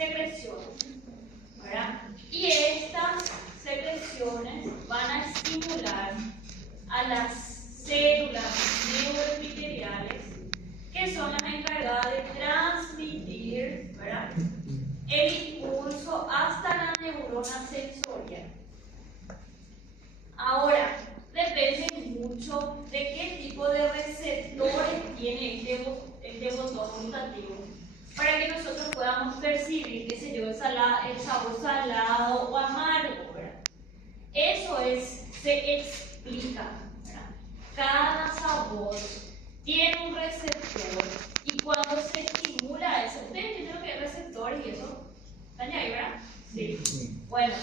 secreciones, ¿verdad? Y estas secreciones van a estimular a las células neuroepiteliales, que son las encargadas de transmitir, ¿verdad?, el impulso hasta la neurona sensorial. Ahora, depende mucho de qué tipo de receptores tiene este botón gustativo para que nosotros podamos percibir, qué sé yo, el sabor salado o amargo, ¿verdad? Eso se explica, ¿verdad? Cada sabor tiene un receptor y cuando se estimula eso, ustedes entienden lo que es receptores y eso, ¿están ahí, verdad? Sí. Bueno,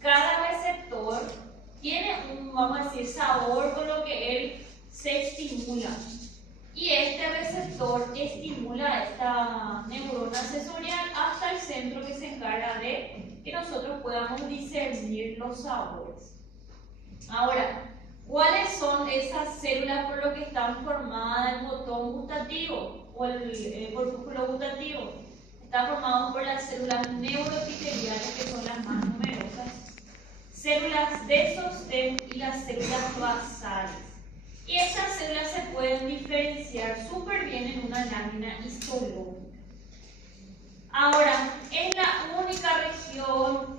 cada receptor tiene un, vamos a decir, sabor con lo que él se estimula. Y este receptor estimula esta neurona sensorial hasta el centro que se encarga de que nosotros podamos discernir los sabores. Ahora, ¿cuáles son esas células por lo que están formadas el botón gustativo o el corpúsculo gustativo? Está formado por las células neuroepiteliales, que son las más numerosas, células de sostén y las células basales. Y estas células se pueden diferenciar súper bien en una lámina histológica. Ahora, es la única región,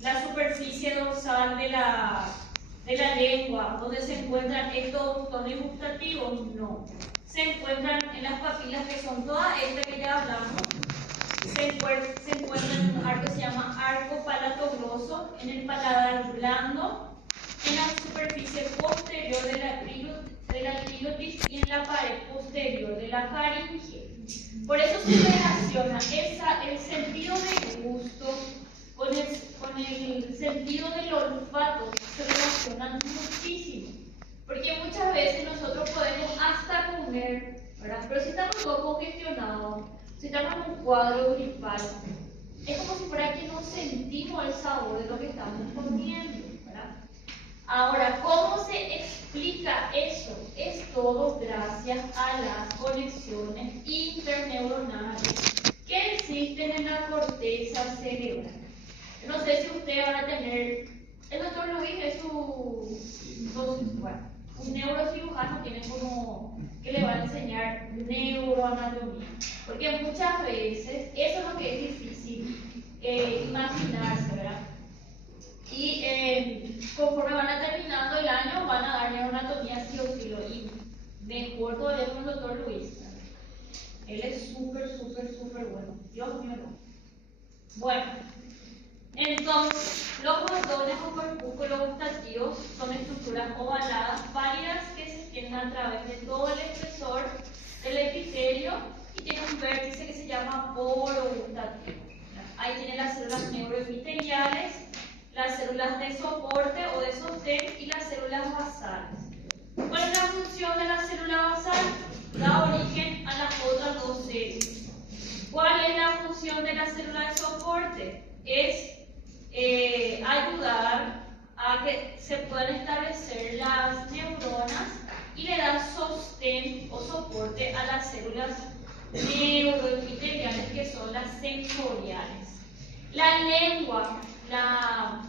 la superficie dorsal de la lengua, donde se encuentran estos botones gustativos. No. Se encuentran en las papilas, que son todas estas que ya hablamos. Se encuentra en un arco que se llama arco palatogloso, en el paladar blando, en la superficie posterior de la glotis y en la pared posterior de la faringe. Por eso se relaciona el sentido del gusto con el sentido del olfato, se relacionan muchísimo. Porque muchas veces nosotros podemos hasta comer, ¿verdad? Pero si estamos todos congestionados, si estamos en un cuadro gripal, es como si fuera que no sentimos el sabor de lo que estamos comiendo, ¿verdad? Ahora, ¿cómo se explica eso? Es todo gracias a las conexiones interneuronales que existen en la corteza cerebral. No sé si ustedes van a tener, el doctor Luis es un neurocirujano, tiene como que le va a enseñar neuroanatomía, porque muchas veces eso es lo que es difícil imaginarse, ¿verdad? Y conforme van a terminando el año van a dar neuroanatomía sí o sí, y mejor todavía con el doctor Luis, ¿verdad? Él es súper bueno. Dios mío, no. Bueno, entonces, los botones o corpúsculos gustativos son estructuras ovaladas pálidas que se extienden a través de todo el espesor del epitelio y tienen un vértice que se llama poro gustativo. Ahí tienen las células neuroepiteliales, las células de soporte o de sostén y las células basales. ¿Cuál es la función de la célula basal? Da origen a las otras dos células. ¿Cuál es la función de la célula de soporte? Es ayudar a que se puedan establecer las neuronas y le da sostén o soporte a las células neuroepiteliales, que son las sensoriales. La lengua, la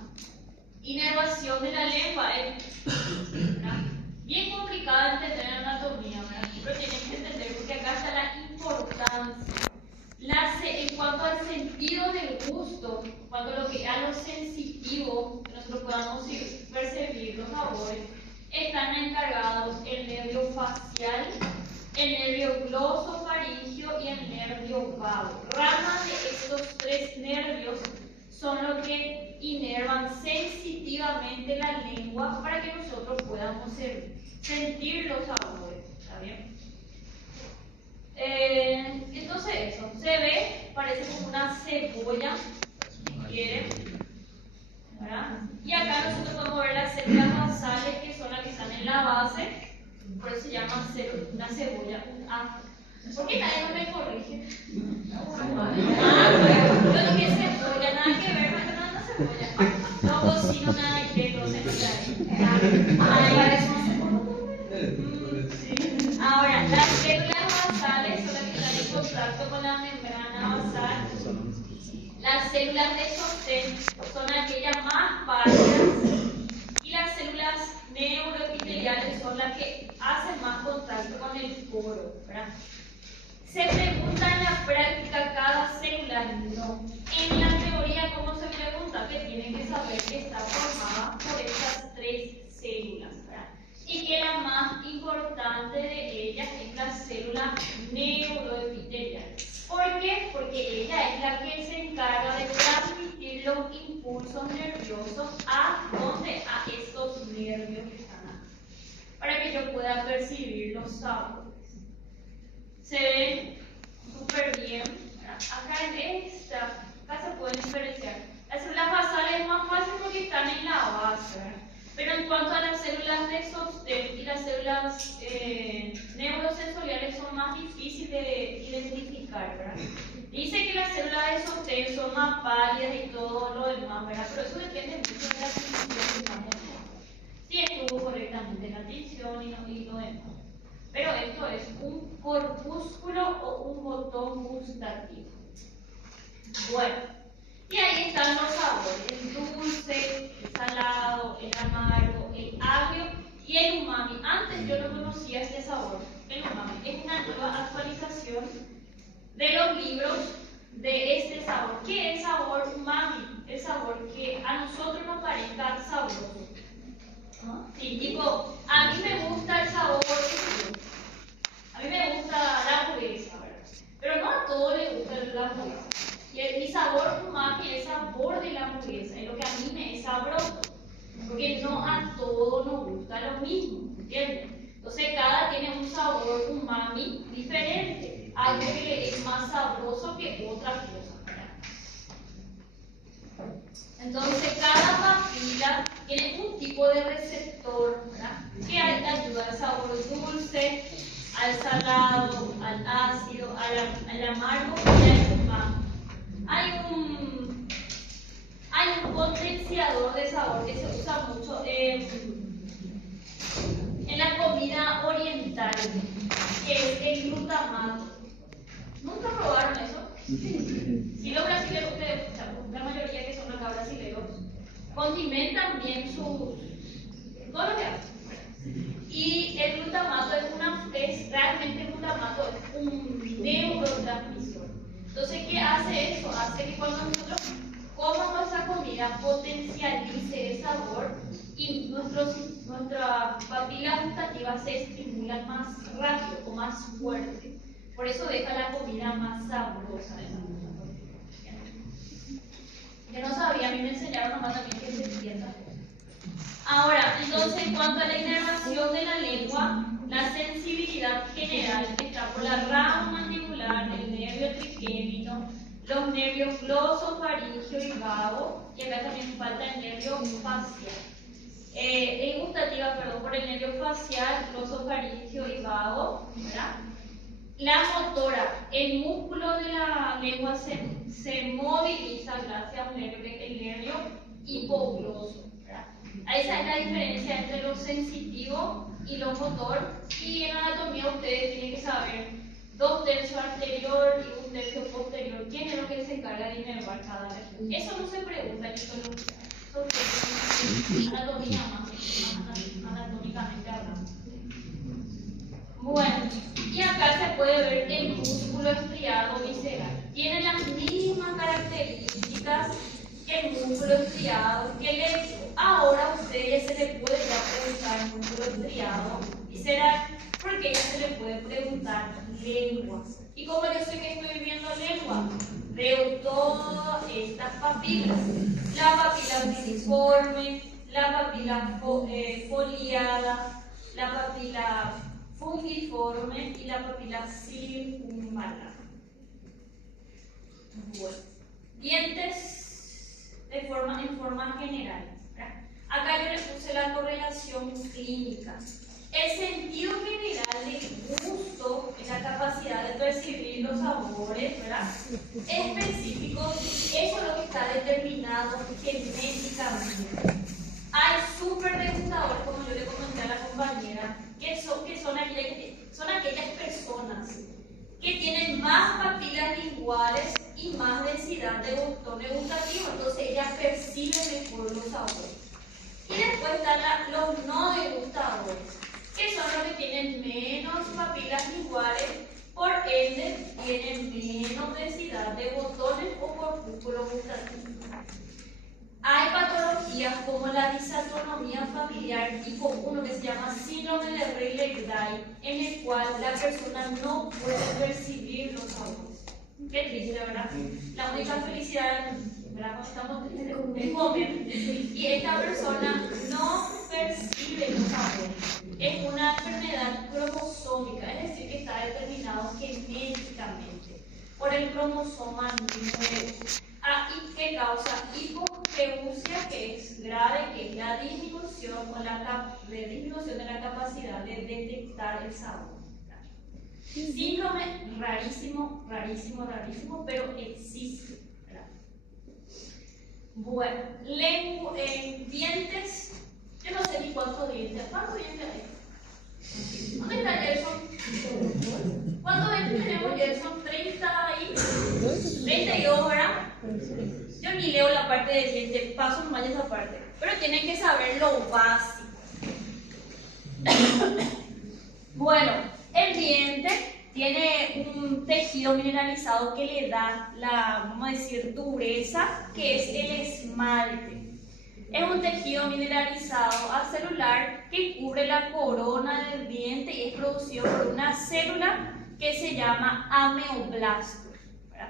inervación de la lengua es bien complicada de entender en anatomía, ¿verdad? Pero tienen que entender porque acá está la importancia. En cuanto al sentido del gusto, cuanto a lo sensitivo, que nosotros podamos percibir los sabores, están encargados el nervio facial, el nervio glosofaringio y el nervio vago. Ramas de estos tres nervios son los que inervan sensitivamente la lengua para que nosotros podamos sentir los sabores. ¿Está bien? Entonces eso, se ve, parece como una cebolla, si quieren, ¿verdad? Y acá nosotros podemos ver las células basales, que son las que están en la base, por eso se llama una cebolla, un ajo. ¿Por qué nadie me corrige? Yo dije cebolla, nada que ver, no es una cebolla. No cocino nada de que no se me Ahora, las células basales son las que están en contacto con la membrana basal Las células de sostén son aquellas más pálidas y las células neuroepiteliales son las que hacen más contacto con el poro, ¿verdad? ¿Se pregunta en la práctica cada célula? No. En la teoría, ¿cómo se pregunta? Que tienen que saber que está formada por estas tres células, ¿verdad? Y que la más importante de ellas es la célula neuroepitelial. ¿Por qué? Porque ella es la que se encarga de transmitir los impulsos nerviosos a ¿dónde? A estos nervios que están aquí, para que yo pueda percibir los sabores. Se ven súper bien. Acá en esta, acá se pueden diferenciar. Las células basales es más fácil porque están en la base, ¿verdad? Pero en cuanto a las células de sostén y las células neurosensoriales son más difíciles de identificar, ¿verdad? Dice que las células de sostén son más pálidas y todo lo demás, ¿verdad? Pero eso depende mucho de la atención que estamos tomando. Si estuvo correctamente la atención y lo demás. Pero esto es un corpúsculo o un botón gustativo. Bueno, y ahí están los sabores: el dulce, el salado, el amargo, el agrio y el umami. Antes yo no conocía este sabor. El umami es una nueva actualización de los libros de este sabor. ¿Qué es el sabor umami? El sabor que a nosotros nos parezca sabroso. ¿No? Sí, tipo, a mí me gusta el sabor de a mí me gusta la hamburguesa, ¿verdad? Pero no a todos les gusta la hamburguesa. Y mi sabor umami es el sabor de la hamburguesa, es lo que a mí me es sabroso. Porque no a todos nos gusta lo mismo, ¿entienden? Entonces cada tiene un sabor umami diferente, algo que es más sabroso que otra cosa, ¿verdad? Entonces cada papila tiene un tipo de receptor, ¿verdad? Que ayuda al sabor dulce, al salado, al ácido, al amargo y al umami. Hay un potenciador de sabor que se usa mucho en la comida oriental, que es el glutamato. ¿Nunca probaron eso? Sí, los brasileños, la mayoría que son acá brasileños, condimentan bien todo lo que hacen. Y el glutamato realmente el glutamato es un neurotransmisor. Entonces, ¿qué hace eso? Hace que cuando nosotros comamos nuestra comida potencialice el sabor y nuestra papila gustativa se estimula más rápido o más fuerte. Por eso deja la comida más sabrosa de esa manera. Yo no sabía, a mí me enseñaron nomás también que se entienda. Ahora, entonces, en cuanto a la inervación de la lengua, la sensibilidad general está por la rama mandibular, el nervio trigémino, los nervios glosofaringio y vago, y acá también falta el nervio facial. Es gustativa, perdón, por el nervio facial, glosofaringio y vago, ¿verdad? La motora, el músculo de la lengua se moviliza gracias a un nervio, el nervio hipogloso. Esa es la diferencia entre lo sensitivo y lo motor. Y en anatomía ustedes tienen que saber 2/3 anterior y 1/3 posterior. ¿Quién es lo que se encarga de inervar cada región? Eso no se pregunta en histología. Eso es anatomía más anatómicamente hablando. Bueno, y acá se puede ver el músculo estriado visceral. Tiene las mismas características que el músculo estriado, ahora a ustedes se le puede ya preguntar el músculo estriado visceral, porque ya se le puede preguntar lengua. Y como yo sé que estoy viendo lengua, veo todas estas papilas: la papila piriforme, la papila foliada, la papila fungiforme y la papila circunvalar. Bueno, dientes en forma general, ¿verdad? Acá yo le puse la correlación clínica. El sentido general del gusto es la capacidad de percibir los sabores, ¿verdad? Específicos, eso es lo que está determinado genéticamente. Hay súper degustadores, como yo le comenté a la compañera, que son aquellas personas que tienen más papilas linguales y más densidad de botones percibe mejor los sabores. Y después están los no degustadores, que son los que tienen menos papilas linguales, por ende tienen menos densidad de botones o corpúsculos gustativos. Hay patologías como la disautonomía familiar tipo 1, que se llama síndrome de Rayleigh-Diet, en el cual la persona no puede percibir los sabores. Qué triste, ¿verdad? La única felicidad, ¿verdad? Cuando estamos tristes es comer. Y esta persona no percibe los sabores. Es una enfermedad cromosómica, es decir, que está determinado genéticamente por el cromosoma 9. Y que causa hipogeusia, que es grave, que es la disminución de la capacidad de detectar el sabor. Síndrome rarísimo, rarísimo, rarísimo, pero existe, ¿verdad? Bueno, dientes, yo no sé ni cuántos dientes. ¿Cuántos dientes hay? ¿Dónde está Gerson? ¿Cuántos dientes tenemos, Gerson? 30 y 32, ¿verdad? Yo ni leo la parte de dientes, paso nomás esa parte. Pero tienen que saber lo básico. Bueno, el diente tiene un tejido mineralizado que le da la, vamos a decir, dureza, que es el esmalte. Es un tejido mineralizado acelular que cubre la corona del diente y es producido por una célula que se llama ameoblasto, ¿verdad?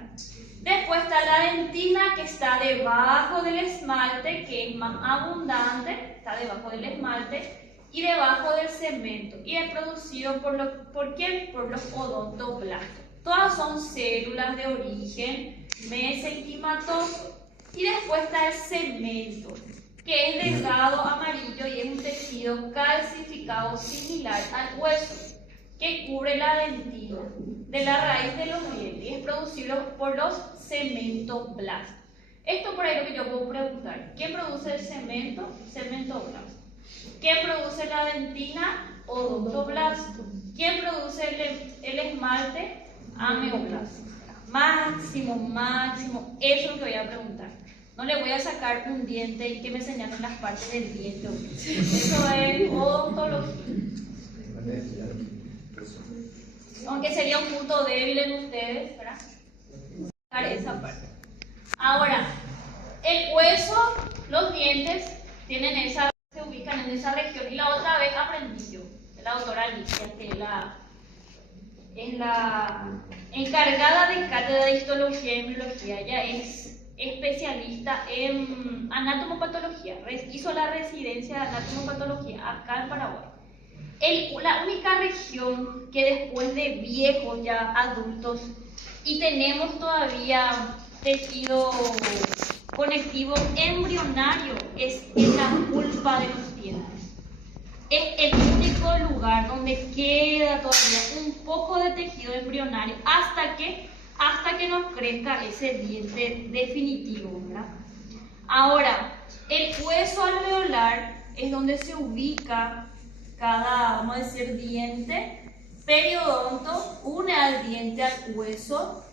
Después está la dentina, que está debajo del esmalte, que es más abundante, está debajo del esmalte y debajo del cemento, y es producido ¿por quién? Por los odontoblastos. Todas son células de origen mesenquimatoso. Y después está el cemento, que es delgado, amarillo y es un tejido calcificado similar al hueso, que cubre la dentina de la raíz de los dientes y es producido por los cementoblastos. Esto por ahí es lo que yo puedo preguntar. ¿Quién produce el cemento? Cementoblasto. ¿Quién produce la dentina? Odontoblasto. ¿Quién produce el esmalte? Ameoblasto. Máximo. Eso es lo que voy a preguntar. No le voy a sacar un diente y que me señalen las partes del diente. Eso es odontología. Aunque sería un punto débil en ustedes, ¿verdad? Esa parte. Ahora, el hueso, los dientes, se ubican en esa región. Y la otra vez aprendí yo, de la doctora Alicia, que es la encargada de cátedra de histología y embriología. Ella es especialista en anatomopatología. Hizo la residencia de anatomopatología acá en Paraguay. La única región que después de viejos, ya adultos, y tenemos todavía tejido conectivo embrionario, es en la pulpa de los dientes. Es el único lugar donde queda todavía un poco de tejido embrionario hasta que nos crezca ese diente definitivo, ¿verdad? Ahora, el hueso alveolar es donde se ubica cada, vamos a decir, diente. Periodonto une al diente al hueso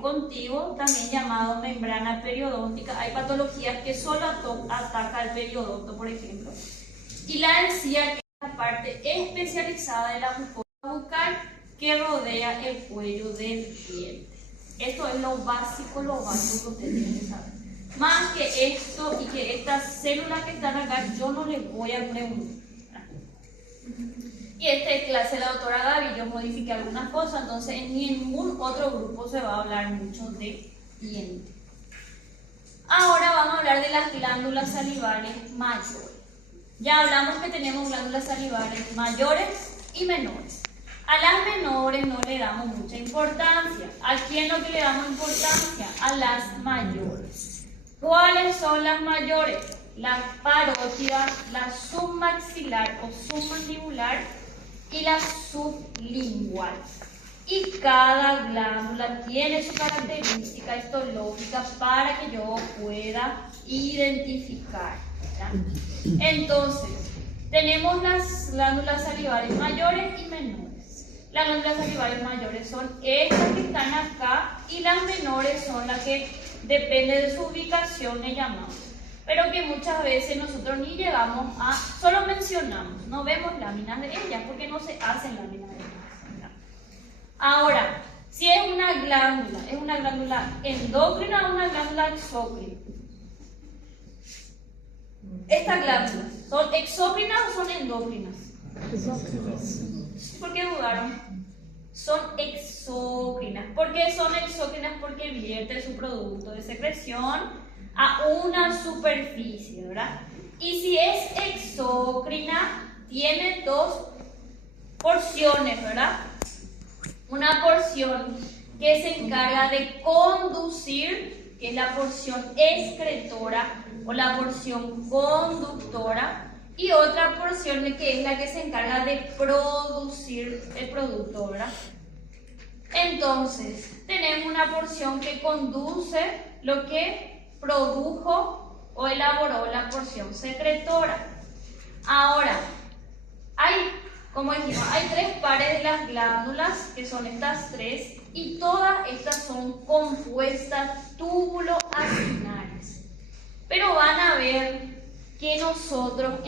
contiguo, también llamado membrana periodóntica. Hay patologías que solo ataca al periodonto, por ejemplo. Y la encía, que es la parte especializada de la mucosa bucal que rodea el cuello del diente. Esto es lo básico que ustedes tienen que saber. Más que esto y que estas células que están acá, yo no les voy a preguntar. Y esta clase de la doctora Gaby, yo modifiqué algunas cosas, entonces en ningún otro grupo se va a hablar mucho de diente. Ahora vamos a hablar de las glándulas salivales mayores. Ya hablamos que tenemos glándulas salivales mayores y menores. A las menores no le damos mucha importancia. ¿A quién no le damos importancia? A las mayores. ¿Cuáles son las mayores? La parótida, la submaxilar o submandibular y la sublingual. Y cada glándula tiene su característica histológica para que yo pueda identificar, ¿verdad? Entonces, tenemos las glándulas salivales mayores y menores. Las glándulas salivales mayores son estas que están acá y las menores son las que, depende de su ubicación, le llamamos pero que muchas veces nosotros ni llegamos a, solo mencionamos, no vemos láminas de ellas porque no se hacen láminas de ellas. Ahora, si es una glándula endócrina o una glándula exócrina. Estas glándulas, ¿son exócrinas o son endócrinas? ¿Por qué dudaron? Son exócrinas. ¿Por qué son exócrinas? Porque vierte su producto de secreción a una superficie, ¿verdad? Y si es exócrina, tiene dos porciones, ¿verdad? Una porción que se encarga de conducir, que es la porción excretora o la porción conductora, y otra porción que es la que se encarga de producir el producto, ¿verdad? Entonces, tenemos una porción que conduce lo que produjo o elaboró la porción secretora. Ahora, como dijimos, hay tres pares de las glándulas, que son estas tres, y todas estas son compuestas túbulo-acinales. Pero van a ver que nosotros,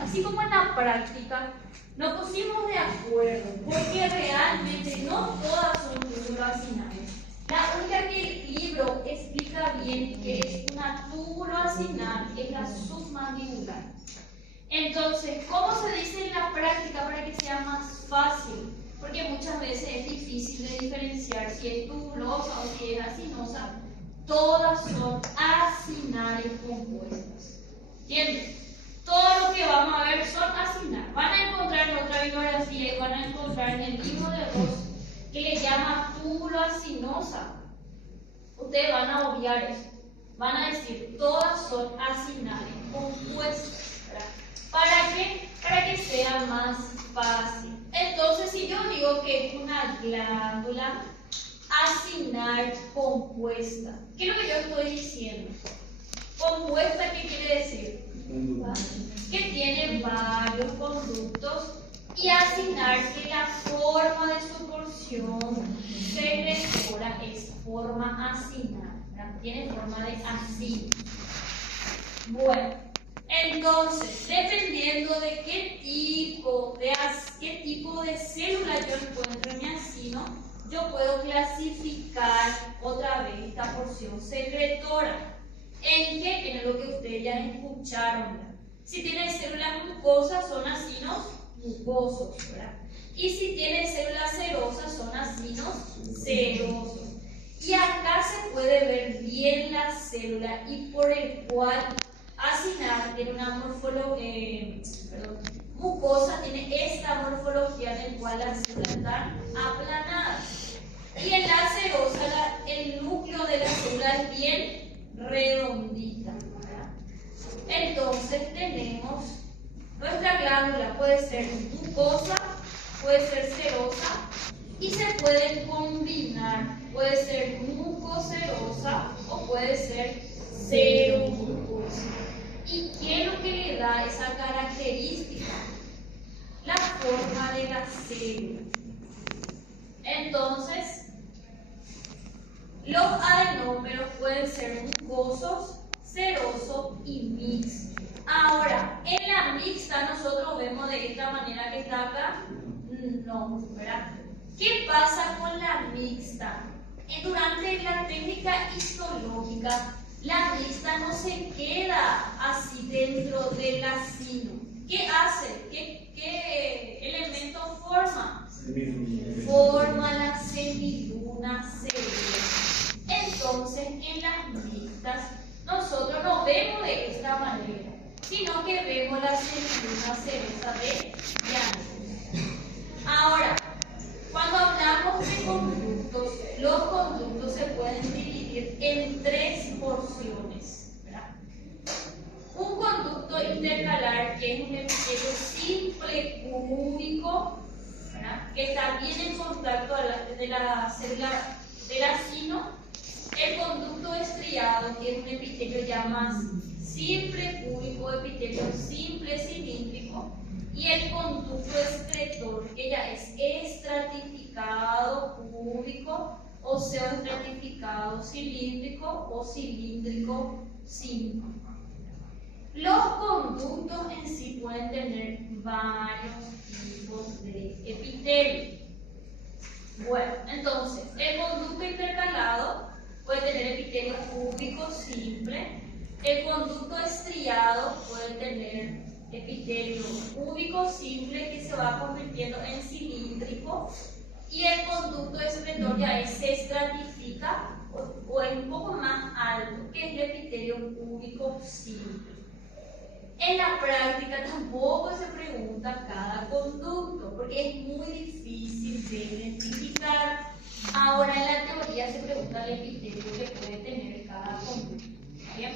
así como en la práctica, nos pusimos de acuerdo, porque realmente no todas son túbulo-acinales. La única que el libro explica bien que es una túbulo-acinal es la submandibular. Entonces, ¿cómo se dice en la práctica para que sea más fácil? Porque muchas veces es difícil de diferenciar si es tubulosa o si es acinosa. Todas son acinales compuestas. ¿Entienden? Todo lo que vamos a ver son acinales. Van a encontrar en otra bibliografía y van a encontrar en el libro de Ross que le llama túbulo-acinosa. Ustedes van a obviar eso. Van a decir, todas son acinales compuestas. ¿Verdad? ¿Para qué? Para que sea más fácil. Entonces, si yo digo que es una glándula acinal compuesta, ¿qué es lo que yo estoy diciendo? Compuesta, ¿qué quiere decir? Que tiene varios conductos, y acinar, que la forma de su porción secretora es forma acinal, ¿verdad? Tiene forma de acino. Bueno, entonces, dependiendo de qué tipo de célula yo encuentro en mi acino, yo puedo clasificar otra vez esta porción secretora. ¿En qué? En lo que ustedes ya escucharon, ¿verdad? Si tiene células mucosas, son acinos mucosos, ¿verdad? Y si tiene células serosas, son acinos serosos. Y acá se puede ver bien la célula, y por el cual acinar tiene una mucosa tiene esta morfología en la cual las células están aplanadas. Y en la serosa, el núcleo de la célula es bien redondita, ¿verdad? Entonces tenemos nuestra glándula, puede ser mucosa, puede ser serosa, y se pueden combinar, puede ser mucoserosa o puede ser seromucosa. ¿Y qué es lo que le da esa característica? La forma de la célula. Entonces, los adenómeros pueden ser mucosos, serosos y mixtos. Ahora, en la mixta nosotros vemos de esta manera que está acá. No, ¿verdad? ¿Qué pasa con la mixta? Durante la técnica histológica, la mixta no se queda así dentro del acino. ¿Qué hace? ¿Qué elemento forma? Forma la semiduna cerebral. Entonces, en las mixtas, nosotros no vemos de esta manera, sino que vemos la semiduna cerosa de Janssen. Ahora, cuando hablamos de conductos, los conductos se pueden dividir en tres porciones, ¿verdad? Un conducto intercalar, que es un epitelio simple cúbico, ¿verdad? Que está bien en contacto de la célula del acino. El conducto estriado, que es un epitelio ya más simple cúbico, epitelio simple cilíndrico. Y el conducto excretor, que ya es estratificado cúbico, oseoestratificado cilíndrico o cilíndrico simple. Los conductos en sí pueden tener varios tipos de epitelio. Bueno, entonces, el conducto intercalado puede tener epitelio cúbico simple. El conducto estriado puede tener epitelio cúbico simple que se va convirtiendo en cilíndrico. Y el conducto excretor ya se estratifica o es un poco más alto, que es el epitelio cúbico simple. En la práctica tampoco se pregunta cada conducto, porque es muy difícil de identificar. Ahora en la teoría se pregunta el epitelio que puede tener cada conducto. ¿Bien?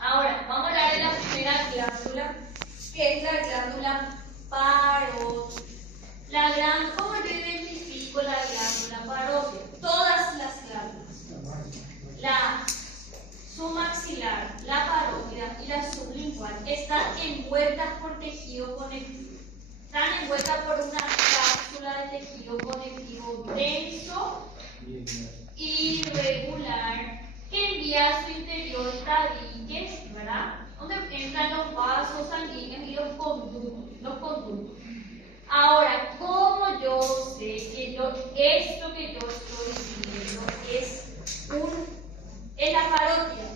Ahora, vamos a hablar de la primera glándula, que es la glándula parótida. ¿Cómo yo identifico la glándula parótida? Todas las glándulas, la submaxilar, la parótida y la sublingual, están envueltas por tejido conectivo. Están envueltas por una cápsula de tejido conectivo denso, irregular, que envía a su interior tabiques, ¿verdad? Donde entran los vasos sanguíneos y los conductos. Ahora, ¿cómo yo sé que esto que yo estoy viendo es la parótida?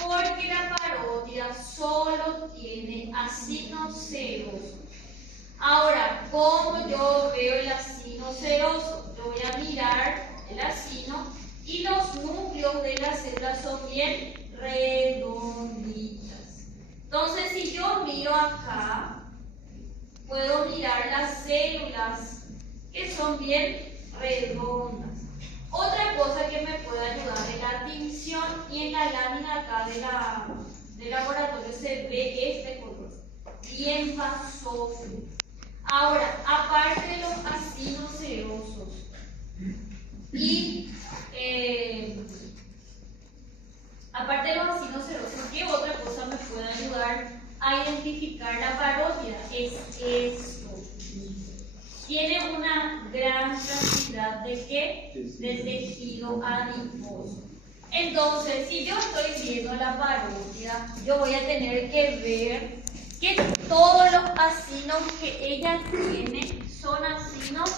Porque la parótida solo tiene acino seroso. Ahora, ¿cómo yo veo el acino seroso? Yo voy a mirar el acino y los núcleos de las células son bien redonditas. Entonces, si yo miro acá, puedo mirar las células que son bien redondas. Otra cosa que me puede ayudar es la tinción, y en la lámina acá del laboratorio se ve este color, bien pasófilo. Ahora, aparte de los acinos serosos ¿qué otra cosa me puede ayudar a identificar la parótida? Es esto. Tiene una gran cantidad de ¿qué? De tejido adiposo. Entonces, si yo estoy viendo la parótida, yo voy a tener que ver que todos los acinos que ella tiene son acinos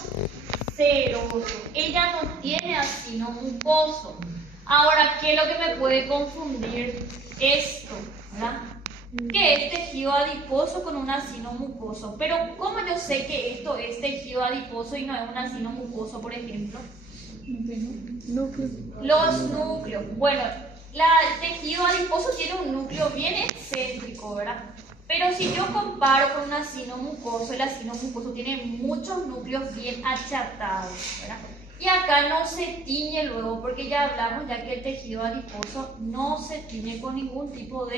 serosos. Ella no tiene acino mucoso. Ahora, ¿qué es lo que me puede confundir? Esto, ¿verdad? Que es tejido adiposo con un acino mucoso. Pero, ¿cómo yo sé que esto es tejido adiposo y no es un acino mucoso, por ejemplo? Los núcleos. Bueno, el tejido adiposo tiene un núcleo bien excéntrico, ¿verdad? Pero si yo comparo con un acino mucoso, el acino mucoso tiene muchos núcleos bien achatados, ¿verdad? Y acá no se tiñe luego, porque ya hablamos ya que el tejido adiposo no se tiñe con ningún tipo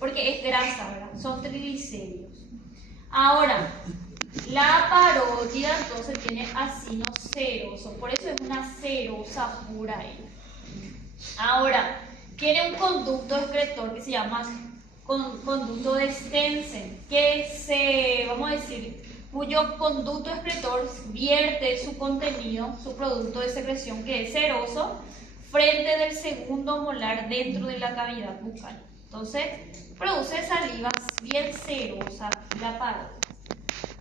porque es grasa, ¿verdad? Son triglicéridos. Ahora, la parótida entonces tiene acino seroso, por eso es una serosa pura ella. Ahora, tiene un conducto excretor que se llama conducto de Stensen, cuyo conducto excretor vierte su contenido, su producto de secreción que es seroso, frente del segundo molar dentro de la cavidad bucal. Entonces, produce saliva bien serosa la parótida.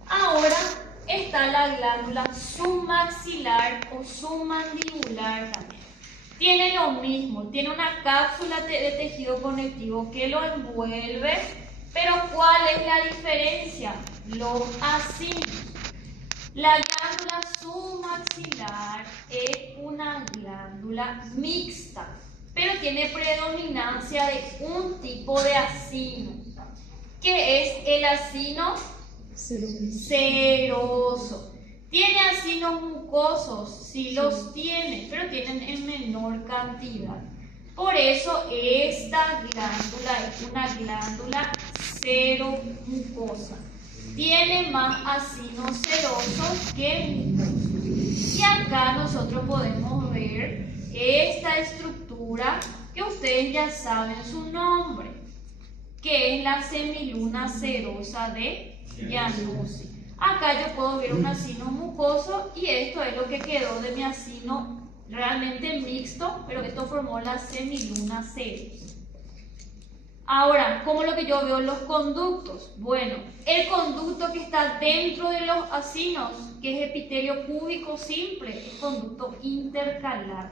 Ahora está la glándula submaxilar o submandibular también. Tiene lo mismo, tiene una cápsula de tejido conectivo que lo envuelve, pero ¿cuál es la diferencia? Los acinos. La glándula submaxilar es una glándula mixta, pero tiene predominancia de un tipo de acino, que es el acino seroso. ¿Tiene acinos mucosos? Sí los tiene, pero tienen en menor cantidad. Por eso esta glándula es una glándula seromucosa. Tiene más acinos serosos que mucosos. Y acá nosotros podemos ver esta estructura que ustedes ya saben su nombre, que es la semiluna serosa de Januzzi. Acá yo puedo ver un acino mucoso y esto es lo que quedó de mi acino realmente mixto, pero esto formó la semiluna serosa. Ahora, ¿cómo lo que yo veo los conductos? Bueno, el conducto que está dentro de los acinos, que es epitelio cúbico simple, es conducto intercalar.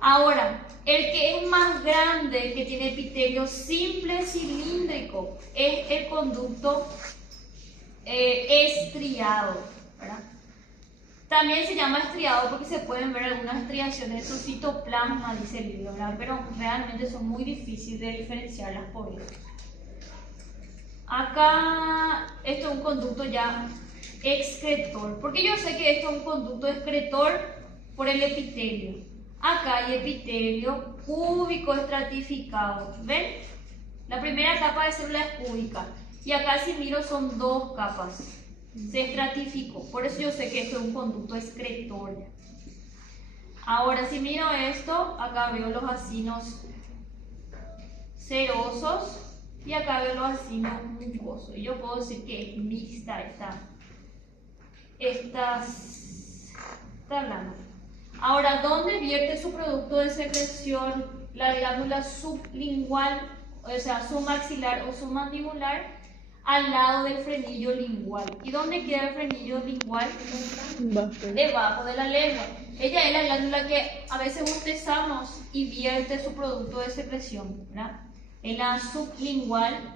Ahora, el que es más grande, que tiene epitelio simple cilíndrico, es el conducto estriado, ¿verdad? También se llama estriado porque se pueden ver algunas estriaciones de su citoplasma, dice el libro, ¿verdad? Pero realmente son muy difíciles de diferenciarlas por eso. Acá, esto es un conducto ya excretor, porque yo sé que esto es un conducto excretor por el epitelio. Acá hay epitelio cúbico estratificado, ¿ven? La primera capa de célula es cúbica y acá si miro son 2 capas. Se estratificó, por eso yo sé que esto es un conducto excretor. Ahora si miro esto, acá veo los acinos serosos y acá veo los acinos mucosos. Y yo puedo decir que es mixta esta glándula. Ahora, ¿dónde vierte su producto de secreción la glándula sublingual, o sea, submaxilar o submandibular? Al lado del frenillo lingual. ¿Y dónde queda el frenillo lingual? Debajo de la lengua. Ella es la glándula que a veces bostezamos y vierte su producto de secreción, ¿verdad? En la sublingual,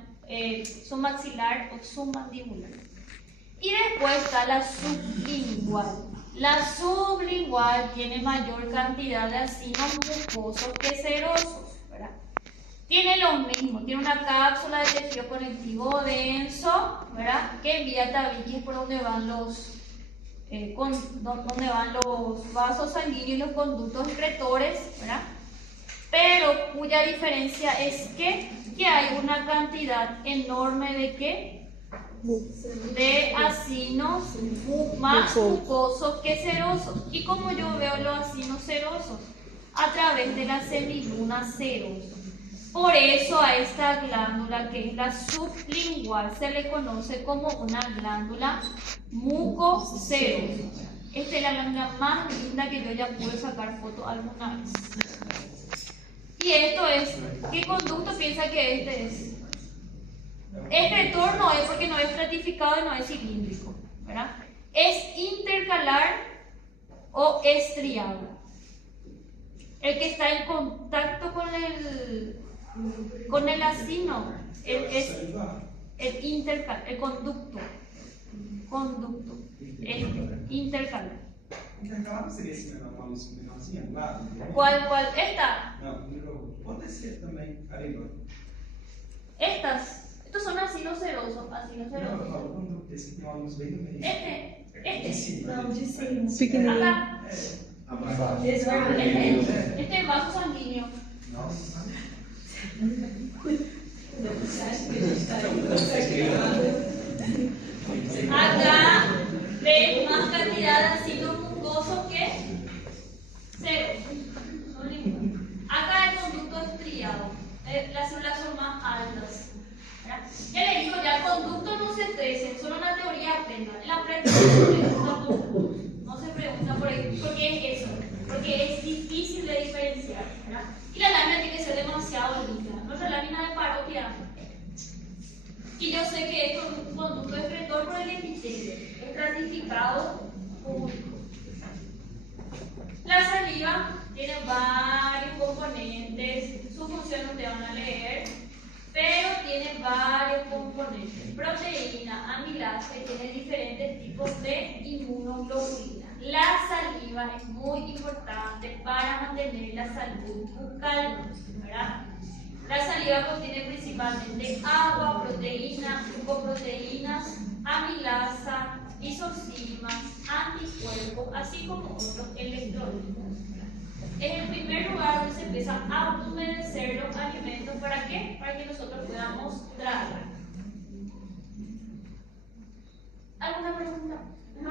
submaxilar o submandibular. Y después está la sublingual. La sublingual tiene mayor cantidad de acinos mucosos que serosos, ¿verdad? Tiene lo mismo, tiene una cápsula de tejido conectivo denso, ¿verdad? Que envía tabiques por donde van los vasos sanguíneos y los conductos excretores, ¿verdad? Pero cuya diferencia es que hay una cantidad enorme de ¿qué? De acinos más mucosos que serosos. ¿Y como yo veo los acinos serosos? A través de la semiluna serosa. Por eso a esta glándula, que es la sublingual, se le conoce como una glándula mucoserosa. Esta es la glándula más linda que yo ya pude sacar foto alguna vez. Y esto es, ¿qué conducto piensa que este es? Excretor no es porque no es estratificado y no es cilíndrico, ¿verdad? Es intercalar o estriado. El que está en contacto con el acino es el conducto, intercalar. Intercalar seria esse menorzinho lá? ¿Cuál? ¿Esta? Não, pode ser também, arriba. Estos son acinos serosos. Não, eu falo quando esse que tem uma luz bem no meio. Este. cima. Não, de cima. Pequenininho. Acá. Abaixo. Este es vaso sanguíneo. Nossa. Acá ves más cantidad de ácidos mucosos que serosos. Acá el conducto estriado. Las células son más altas, ¿verdad? Ya le digo, ya conductos no se estresen, son una teoría plena. En la práctica no se pregunta por qué es eso, porque es difícil de diferenciar, ¿verdad? Y la lámina tiene que ser demasiado linda. Nuestra lámina de paroquia. Y yo sé que esto es un conducto excretor por el epitelio, estratificado público. La saliva tiene varios componentes, su función no te van a leer, pero tiene varios componentes. Proteína, amilasa y tiene diferentes tipos de inmunoglobulina. La saliva es muy importante para mantener la salud bucal, ¿verdad? La saliva contiene principalmente agua, proteínas, glucoproteínas, amilasa, isocimas, anticuerpos, así como otros electrolitos. En el primer lugar donde se empieza a humedecer los alimentos, ¿para qué? Para que nosotros podamos tragar. ¿Alguna pregunta? No.